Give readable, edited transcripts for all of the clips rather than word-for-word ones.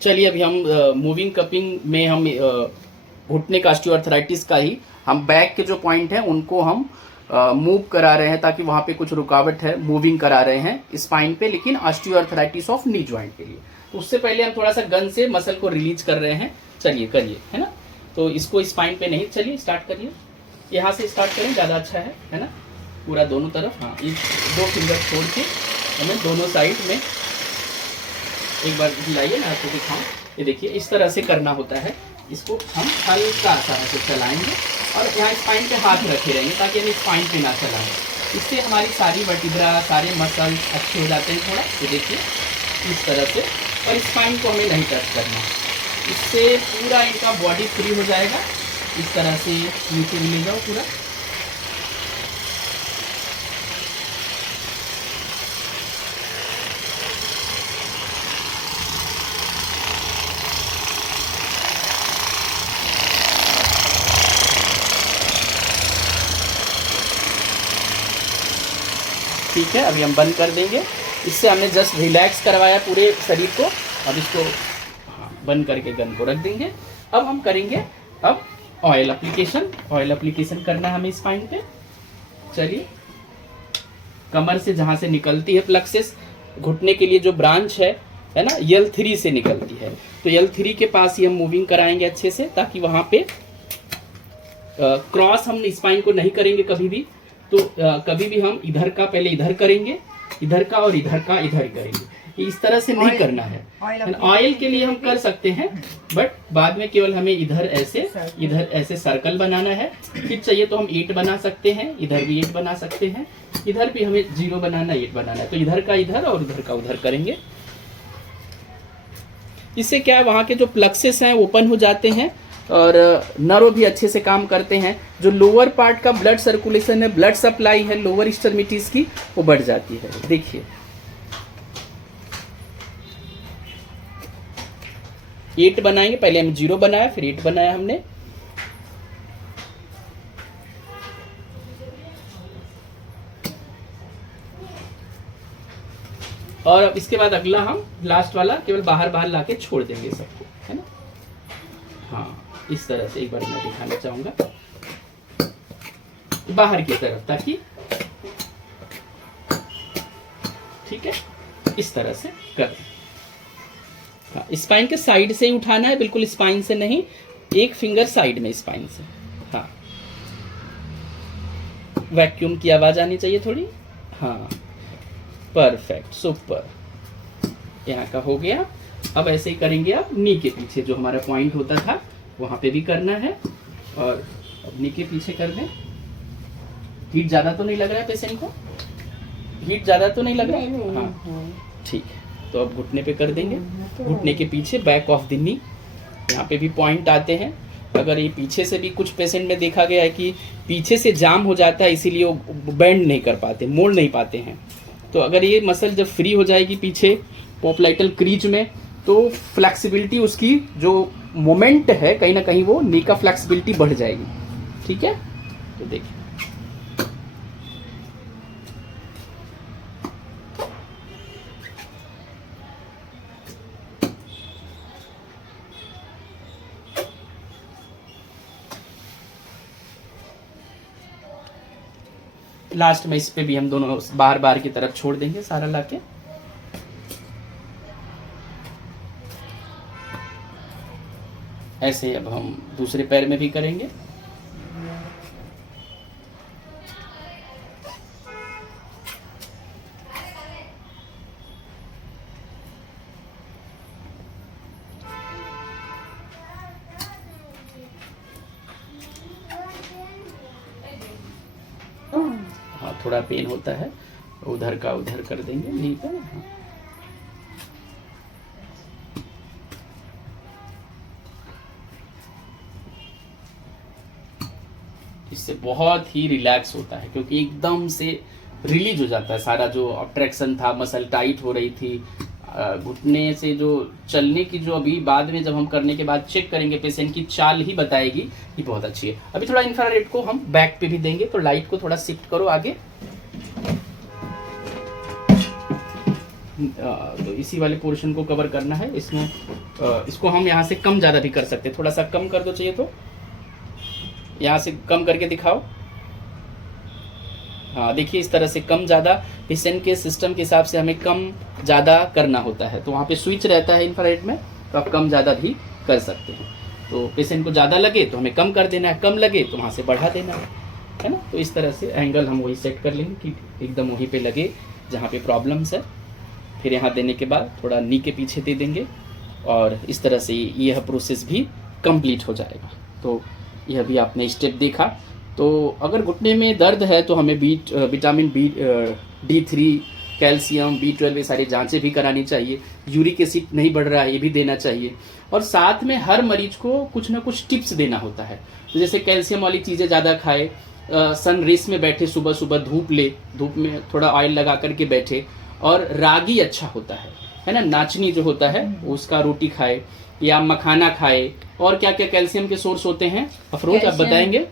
चलिए अभी हम मूविंग कपिंग में हम घुटने का ऑस्टियोआर्थराइटिस का ही हम बैक के जो पॉइंट हैं उनको हम मूव करा रहे हैं, ताकि वहाँ पे कुछ रुकावट है, मूविंग करा रहे हैं स्पाइन पे, लेकिन ऑस्टियोआर्थराइटिस ऑफ नी जॉइंट के लिए। तो उससे पहले हम थोड़ा सा गन से मसल को रिलीज कर रहे हैं। चलिए करिए, है ना। तो इसको स्पाइन पे नहीं, चलिए स्टार्ट करिए, यहाँ से स्टार्ट करें, ज़्यादा अच्छा है ना। पूरा दोनों तरफ, हाँ, ये 2 फिंगर छोड़ के हमें दोनों साइड में एक बार हिलाइए, मैं आपको दिखाऊँ। ये देखिए इस तरह से करना होता है। इसको हम हल्का सा ऐसे चलाएंगे और यहाँ स्पाइन पे हाथ रखे रहेंगे, ताकि हम स्पाइन पे ना चलाएं। इससे हमारी सारी वर्टिब्रा, सारे मसल्स अच्छे हो जाते हैं थोड़ा। ये देखिए इस तरह से, और स्पाइन को हमें नहीं टच करना। इससे पूरा इनका बॉडी फ्री हो जाएगा। इस तरह से नीचे भी ले जाओ पूरा। ठीक है, अभी हम बंद कर देंगे। इससे हमने जस्ट रिलैक्स करवाया पूरे शरीर को। अब इसको बंद करके गन को रख देंगे। अब हम करेंगे अब ऑयल एप्लीकेशन। ऑयल एप्लीकेशन करना है हमें स्पाइन पे। चलिए, कमर से जहाँ से निकलती है प्लक्सस, घुटने के लिए जो ब्रांच है ना, L3 से निकलती है। तो L3 के पास ही हम मूविंग कराएंगे अच्छे से, ताकि वहाँ पे क्रॉस हम स्पाइन को नहीं करेंगे कभी भी। तो कभी भी हम इधर का पहले इधर करेंगे, इधर का और इधर का इधर करेंगे। इस तरह से नहीं करना है। ऑयल के लिए हम कर सकते हैं, बट बाद में केवल हमें इधर ऐसे सर्कल बनाना है। फिर चाहिए तो हम 8 बना सकते हैं, इधर भी 8 बना सकते हैं, इधर भी हमें 0 बनाना, 8 बनाना है। तो इधर का इधर और उधर का उधर करेंगे। इससे क्या है, वहाँ के जो प्लक्सेस हैं ओपन हो जाते हैं और नर्व भी अच्छे से काम करते हैं। जो लोअर पार्ट का ब्लड सर्कुलेशन है, ब्लड सप्लाई है लोअर एक्सट्रीमिटीज की, वो बढ़ जाती है। देखिए 8 बनाएंगे, पहले हम 0 बनाया, फिर 8 बनाया हमने। और अब इसके बाद अगला हम लास्ट वाला केवल बाहर बाहर लाके छोड़ देंगे सबको, है ना। हाँ, इस तरह से एक बार मैं दिखाना चाहूंगा बाहर की तरफ, ताकि ठीक है इस तरह से कर। हाँ, स्पाइन के साइड से ही उठाना है, बिल्कुल स्पाइन से नहीं, एक फिंगर साइड में स्पाइन से। हाँ, वैक्यूम की आवाज आनी चाहिए थोड़ी। हाँ, परफेक्ट, सुपर। यहाँ का हो गया। अब ऐसे ही करेंगे आप नी के पीछे, जो हमारा पॉइंट होता था वहां पे भी करना है। और अब नी के पीछे कर दें। हीट ज्यादा तो नहीं लग रहा है पेशेंट को? हीट ज्यादा तो नहीं लग रहा है? हाँ, ठीक है। तो अब घुटने पे कर देंगे, घुटने के पीछे, बैक ऑफ द नी। यहाँ पे भी पॉइंट आते हैं। अगर ये पीछे से भी कुछ पेशेंट में देखा गया है कि पीछे से जाम हो जाता है, इसीलिए वो बेंड नहीं कर पाते, मोड़ नहीं पाते हैं। तो अगर ये मसल जब फ्री हो जाएगी पीछे पोप्लाइटल क्रीज में, तो फ्लेक्सिबिलिटी, उसकी जो मोमेंट है कहीं ना कहीं, वो नी का फ्लेक्सिबिलिटी बढ़ जाएगी। ठीक है, तो देखिए लास्ट में इस पे भी हम दोनों बार बार की तरफ छोड़ देंगे सारा लाके। ऐसे अब हम दूसरे पैर में भी करेंगे। हाँ, थोड़ा पेन होता है, उधर का उधर कर देंगे, नी पे। हाँ। इससे बहुत ही रिलैक्स होता है, क्योंकि एकदम से रिलीज हो जाता है सारा जो अट्रैक्शन था, मसल टाइट हो रही थी घुटने से। जो चलने की जो अभी बाद में जब हम करने के बाद चेक करेंगे, पेशेंट की चाल ही बताएगी कि बहुत अच्छी है। अभी थोड़ा इंफ्रारेड को हम बैक पे भी देंगे, तो लाइट को थोड़ा शिफ्ट करो आगे। तो इसी वाले पोर्शन को कवर करना है। इसमें इसको हम यहाँ से कम ज़्यादा भी कर सकते हैं, थोड़ा सा कम कर दो चाहिए तो यहाँ से कम करके दिखाओ। हाँ देखिए, इस तरह से कम ज़्यादा पेशेंट के सिस्टम के हिसाब से हमें कम ज़्यादा करना होता है। तो वहाँ पे स्विच रहता है इंफ्रारेड में, तो आप कम ज़्यादा भी कर सकते हैं। तो पेशेंट को ज़्यादा लगे तो हमें कम कर देना है, कम लगे तो वहाँ से बढ़ा देना है ना। तो इस तरह से एंगल हम वही सेट कर लेंगे कि एकदम वहीं पे लगे जहाँ पे प्रॉब्लम्स है। फिर यहाँ देने के बाद थोड़ा नी के पीछे दे देंगे और इस तरह से यह प्रोसेस भी कंप्लीट हो जाएगा। तो यह भी आपने स्टेप देखा। तो अगर घुटने में दर्द है तो हमें विटामिन D3, कैल्शियम, B12 ये सारी जांचें भी करानी चाहिए। यूरिक एसिड नहीं बढ़ रहा है ये भी देना चाहिए। और साथ में हर मरीज को कुछ ना कुछ टिप्स देना होता है। तो जैसे कैल्शियम वाली चीज़ें ज़्यादा खाए, सन रेस में बैठे, सुबह सुबह धूप ले, धूप में थोड़ा ऑयल लगा करके बैठे। और रागी अच्छा होता है ना, नाचनी जो होता है उसका रोटी खाए या मखाना खाए। और क्या क्या कैल्शियम के सोर्स होते हैं अफरोज, आप बताएंगे?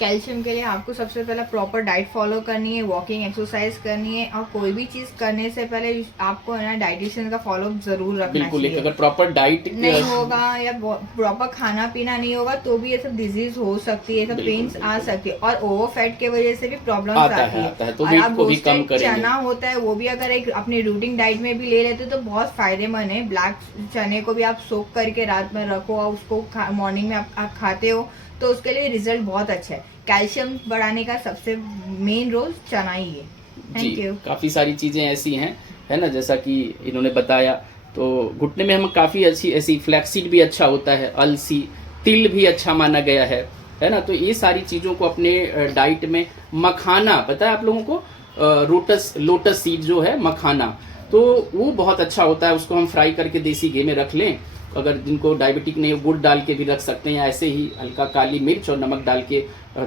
कैल्शियम के लिए आपको सबसे पहले प्रॉपर डाइट फॉलो करनी है, वॉकिंग एक्सरसाइज करनी है, और कोई भी चीज करने से पहले आपको है ना डाइटिशियन का फॉलो जरूर रखना बिल्कुल चाहिए। अगर प्रॉपर डाइट नहीं होगा या प्रॉपर खाना पीना नहीं होगा तो भी ये सब डिजीज हो सकती है, सब पेन्स आ सकती है। और ओवर फैट की वजह से भी प्रॉब्लम आती है। तो और आप को भी कम करेंगे। चना होता है वो भी अगर एक अपनी रूटीन डाइट में भी ले लेते तो बहुत फायदेमंद है। ब्लैक चने को भी आप सोक करके रात में रखो और उसको मॉर्निंग में आप खाते हो तो उसके लिए रिजल्ट बहुत अच्छा है। कैल्शियम बढ़ाने का सबसे मेन रोल चना ही है। Thank you. काफ़ी सारी चीज़ें ऐसी हैं, है ना, जैसा कि इन्होंने बताया। तो घुटने में हम काफ़ी अच्छी ऐसी फ्लैक्सीड भी अच्छा होता है, अलसी, तिल भी अच्छा माना गया है ना। तो ये सारी चीज़ों को अपने डाइट में, मखाना पता है आप लोगों को, लोटस सीड जो है मखाना, तो वो बहुत अच्छा होता है। उसको हम फ्राई करके देसी घी में रख लें। अगर जिनको डायबिटिक नहीं, गुड़ डाल के भी रख सकते हैं, या ऐसे ही हल्का काली मिर्च और नमक डाल के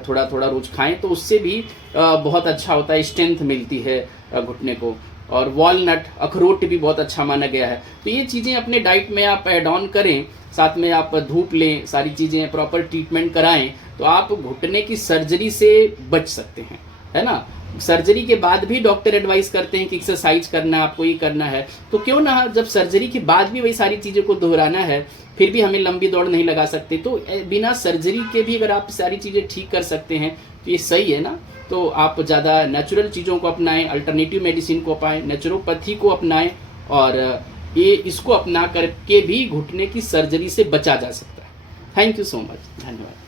थोड़ा थोड़ा रोज खाएं तो उससे भी बहुत अच्छा होता है, स्ट्रेंथ मिलती है घुटने को। और वॉलनट, अखरोट भी बहुत अच्छा माना गया है। तो ये चीज़ें अपने डाइट में आप ऐड ऑन करें, साथ में आप धूप लें, सारी चीज़ें प्रॉपर ट्रीटमेंट कराएं, तो आप घुटने की सर्जरी से बच सकते हैं, है ना। सर्जरी के बाद भी डॉक्टर एडवाइस करते हैं कि एक्सरसाइज करना है, आपको ये करना है। तो क्यों ना, जब सर्जरी के बाद भी वही सारी चीज़ों को दोहराना है, फिर भी हमें लंबी दौड़ नहीं लगा सकते, तो बिना सर्जरी के भी अगर आप सारी चीज़ें ठीक कर सकते हैं तो ये सही है ना। तो आप ज़्यादा नेचुरल चीज़ों को अपनाएं, अल्टरनेटिव मेडिसिन को अपनाएं, नेचुरोपैथी को अपनाएं, और ये इसको अपना करके भी घुटने की सर्जरी से बचा जा सकता है। थैंक यू सो मच, धन्यवाद।